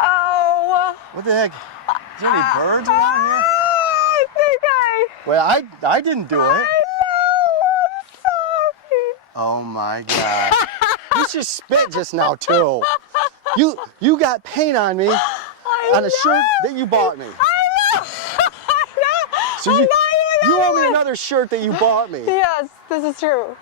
Oh. What the heck? Is there any birds around here? I think Well, I didn't do it. I know. I'm sorry. Oh my God. You just spit just now too. You got paint on me on a shirt that you bought me. I know. I know. So I'll you buy you owe me one. another shirt that you bought me. Yes, this is true.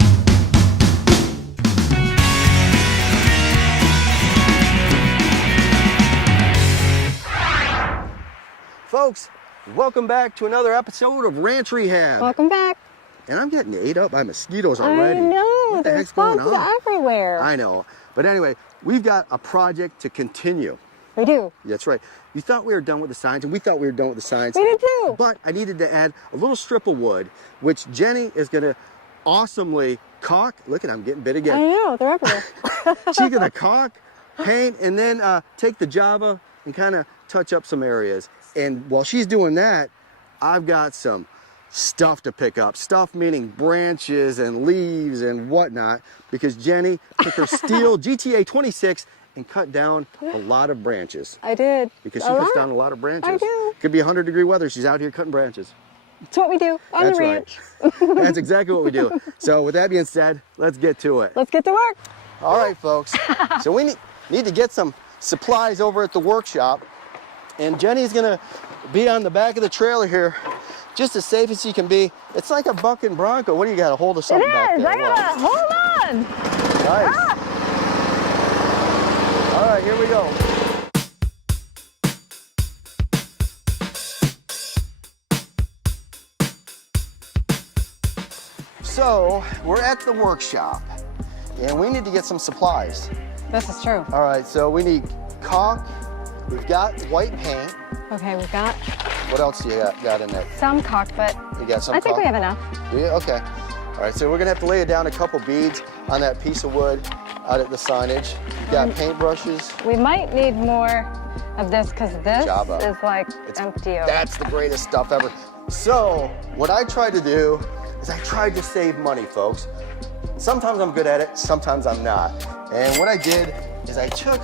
Folks, welcome back to another episode of Ranch Rehab. Welcome back. And I'm getting ate up by mosquitoes already. I know. What the There's heck's going bugs on? everywhere. I know. But anyway, we've got a project to continue. We do. That's right. You thought we were done with the signs, and we thought we were done with the signs. We did too. But I needed to add a little strip of wood, which Jenny is going to awesomely caulk. Look at, I'm getting bit I again. know. They're everywhere. She's going to caulk, paint, and then take the Java and kind of touch up some areas. And while she's doing that, I've got some stuff to pick up. Stuff meaning branches and leaves and whatnot, because Jenny took her steel GTA 26 and cut down a lot of branches. I did. Because she cuts down a lot of branches. I do. Could be 100-degree weather. She's out here cutting branches. That's what we do on That's the ranch. right. That's exactly what we do. So with that being said, let's get to it. Let's get to work. All right, folks. So we need to get some supplies over at the workshop. And Jenny's going to be on the back of the trailer here, just as safe as she can be. It's like a bucking bronco. What do you got, a hold of something back there? I gotta hold on. Nice. Ah. All right, here we go. So we're at the workshop, and we need to get some supplies. This is true. All right, so we need caulk. We've got white paint. Okay, we've got What else do you got in there? some caulk, but You got some I think caulk? we have enough. Yeah, okay. All right, so we're gonna have to lay down a couple beads on that piece of wood out at the signage. You've got paintbrushes. We might need more of this because this Java. is like It's- empty. That's the greatest stuff ever. So what I tried to do is I tried to save money, folks. Sometimes I'm good at it, sometimes I'm not. And what I did is I took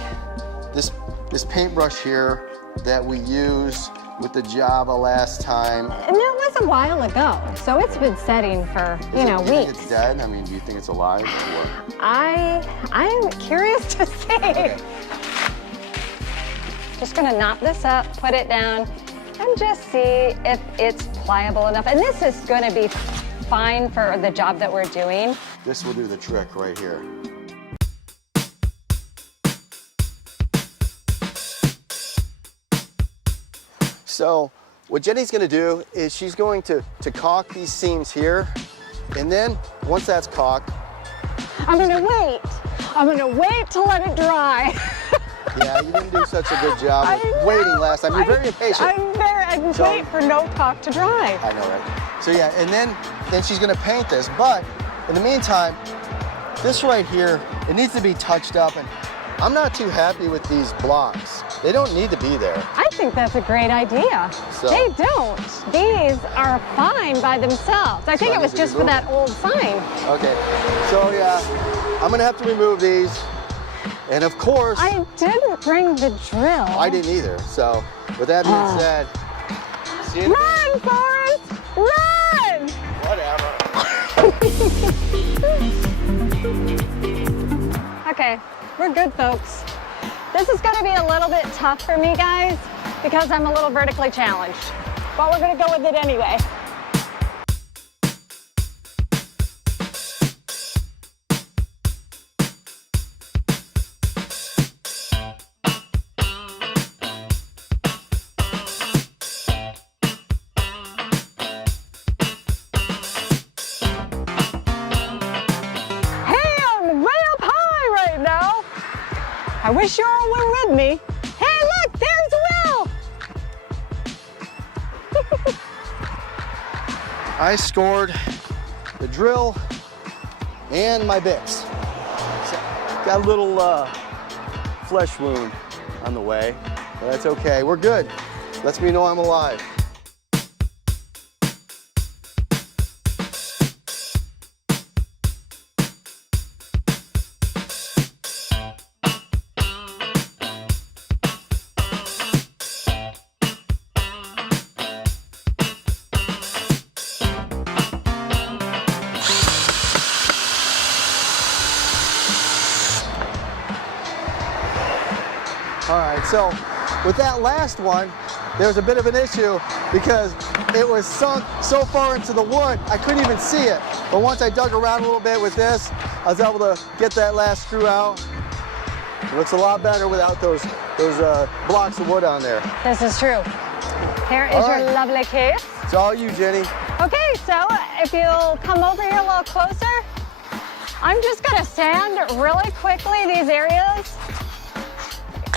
this paintbrush here that we used with the Java last time. And that was a while ago, so it's been setting for, Do you think weeks. it's dead? I mean, do you think it's alive? Or? I'm curious to see. Okay. Just gonna knock this up, put it down, and just see if it's pliable enough. And this is gonna be fine for the job that we're doing. This will do the trick right here. So what Jenny's gonna do is she's going to caulk these seams here, and then once that's caulked, I'm gonna wait. I'm gonna wait to let it dry. yeah, you didn't do such a good job I of know. waiting last time. You're very impatient. I'm So- wait for no caulk to dry. I know, right? So yeah, and then she's gonna paint this, but in the meantime, this right here, it needs to be touched up, and I'm not too happy with these blocks. They don't need to be there. I think that's a great idea. So- They don't. These are fine by themselves. I think I it was need to just for remove that old sign. Okay, so yeah, I'm gonna have to remove these, and of course, I didn't bring the drill. I didn't either. So with that being said, see you. Run, Forrest! Run! Whatever. Okay, we're good, folks. This is gonna be a little bit tough for me, guys, because I'm a little vertically challenged. But we're gonna go with it anyway. Hey, I'm way up high right now. I wish you all were with me. Hey, look, there's Will. I scored the drill and my bits. So, got a little flesh wound on the way, but that's okay. We're good. Lets me know I'm alive. All right, so with that last one, there was a bit of an issue because it was sunk so far into the wood, I couldn't even see it. But once I dug around a little bit with this, I was able to get that last screw out. It looks a lot better without those blocks of wood on there. This is true. Here is your lovely case. It's all you, Jenny. Okay, so if you'll come over here a little closer, I'm just gonna sand really quickly these areas.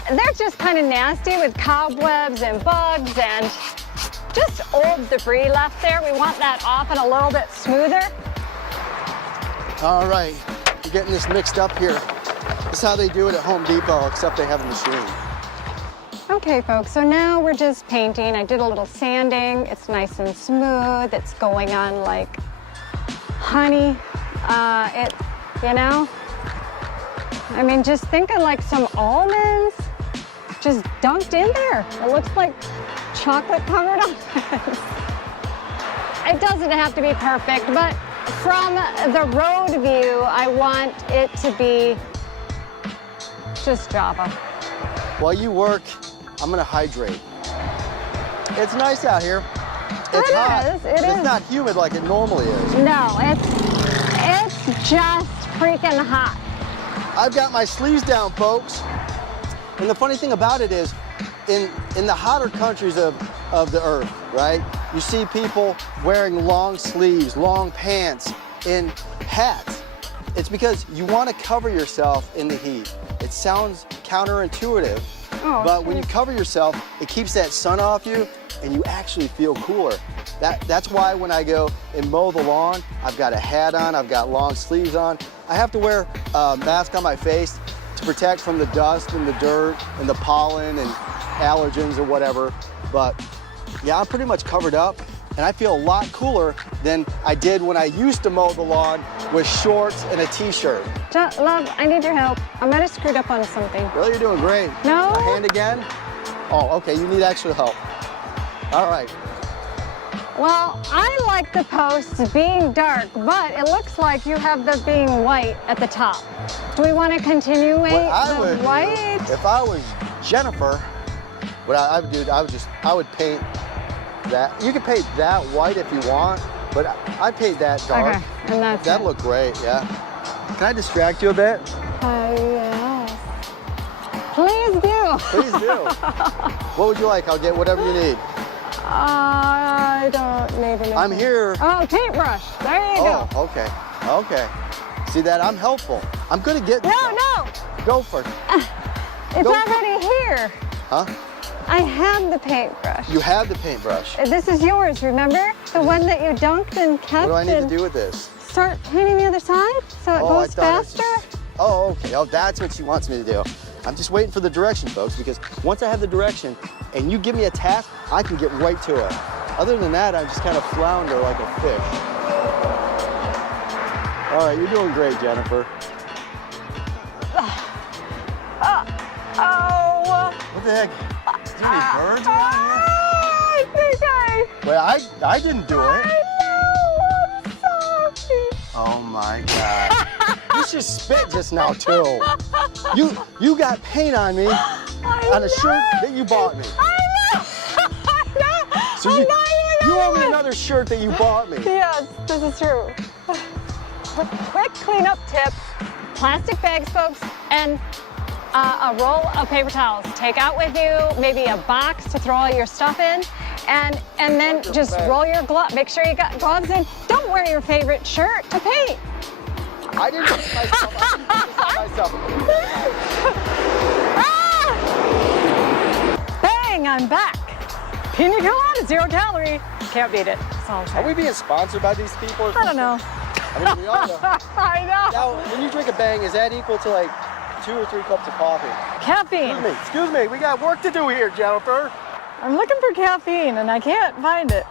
They're just kind of nasty with cobwebs and bugs and just old debris left there. We want that off and a little bit smoother. All right, we're getting this mixed up here. This is how they do it at Home Depot, except they have a machine. Okay, folks, so now we're just painting. I did a little sanding. It's nice and smooth. It's going on like honey. You know, I mean, just thinking like some almonds just dunked in there. It looks like chocolate covered almonds. It doesn't have to be perfect, but from the road view, I want it to be just Java. While you work, I'm gonna hydrate. It's nice out here. It's hot. It's not humid like it normally is. No, it's just freaking hot. I've got my sleeves down, folks. And the funny thing about it is, in the hotter countries of the earth, right? You see people wearing long sleeves, long pants, and hats. It's because you want to cover yourself in the heat. It sounds counterintuitive, but when you cover yourself, it keeps that sun off you and you actually feel cooler. That's why when I go and mow the lawn, I've got a hat on, I've got long sleeves on. I have to wear a mask on my face to protect from the dust and the dirt and the pollen and allergens or whatever. But yeah, I'm pretty much covered up and I feel a lot cooler than I did when I used to mow the lawn with shorts and a t-shirt. Love, I need your help. I might have screwed up on something. Really, you're doing great. No. My hand again? Oh, okay, you need extra help. All right. Well, I like the posts being dark, but it looks like you have the being white at the top. Do we want to continue with the white? If I was Jennifer, what I would do, I would paint that. You can paint that white if you want, but I paint that dark. Okay, and that's That'd look great, yeah. Can I distract you a bit? Yes. Please do. Please do. What would you like? I'll get whatever you need. I don't need anything. I'm here. Oh, paintbrush. There you go. Oh, okay. Okay. See that? I'm helpful. I'm good at getting No. Go for it. It's already here. Huh? I have the paintbrush. You have the paintbrush. This is yours, remember? The one that you dunked and kept. What do I need to do with this? Start painting the other side so it goes faster. Oh, okay. Oh, that's what she wants me to do. I'm just waiting for the direction, folks, because once I have the direction and you give me a task, I can get right to it. Other than that, I just kind of flounder like a fish. All right, you're doing great, Jennifer. What the heck? Is there any birds around here? I think Wait, I didn't do it. I know, I'm sorry. Oh my God. You should spit just now too. You got paint on me on a shirt that you bought me. I know. So you owe me another shirt that you bought me. Yes, this is true. Quick cleanup tip, plastic bags, folks, and a roll of paper towels. Take out with you maybe a box to throw all your stuff in, and then just roll your glove. Make sure you got gloves in. Don't wear your favorite shirt to paint. I didn't do it myself. I didn't do it myself. Bang, I'm back. Pina colada, 0 calorie. Can't beat it. That's all I'm saying. Are we being sponsored by these people? I don't know. I mean, we are though. I know. Now, when you drink a Bang, is that equal to like 2 or 3 cups of coffee? Caffeine. Excuse me, we got work to do here, Jennifer. I'm looking for caffeine and I can't find it.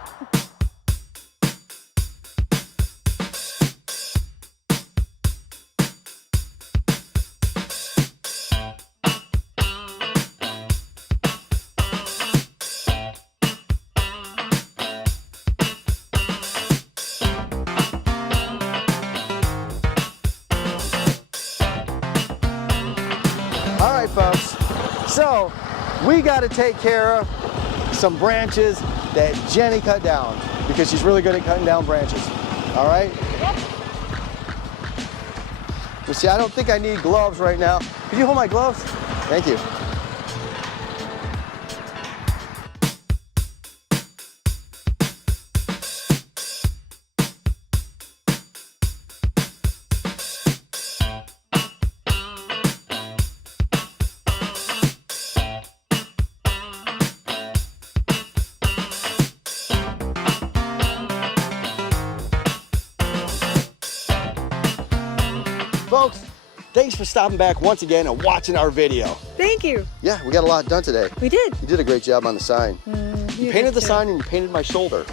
So we got to take care of some branches that Jenny cut down because she's really good at cutting down branches. All right? Yep. You see, I don't think I need gloves right now. Could you hold my gloves? Thank you. Folks, thanks for stopping back once again and watching our video. Thank you. Yeah, we got a lot done today. We did. You did a great job on the sign. You painted the too. sign and you painted my shoulder.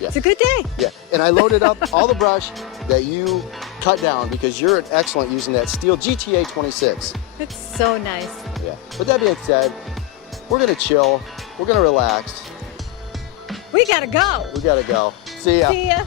Yeah. It's a good day. Yeah, and I loaded up all the brush that you cut down because you're excellent using that steel GTA 26. It's so nice. Yeah. With that being said, we're gonna chill. We're gonna relax. We gotta go. We gotta go. See ya. See ya.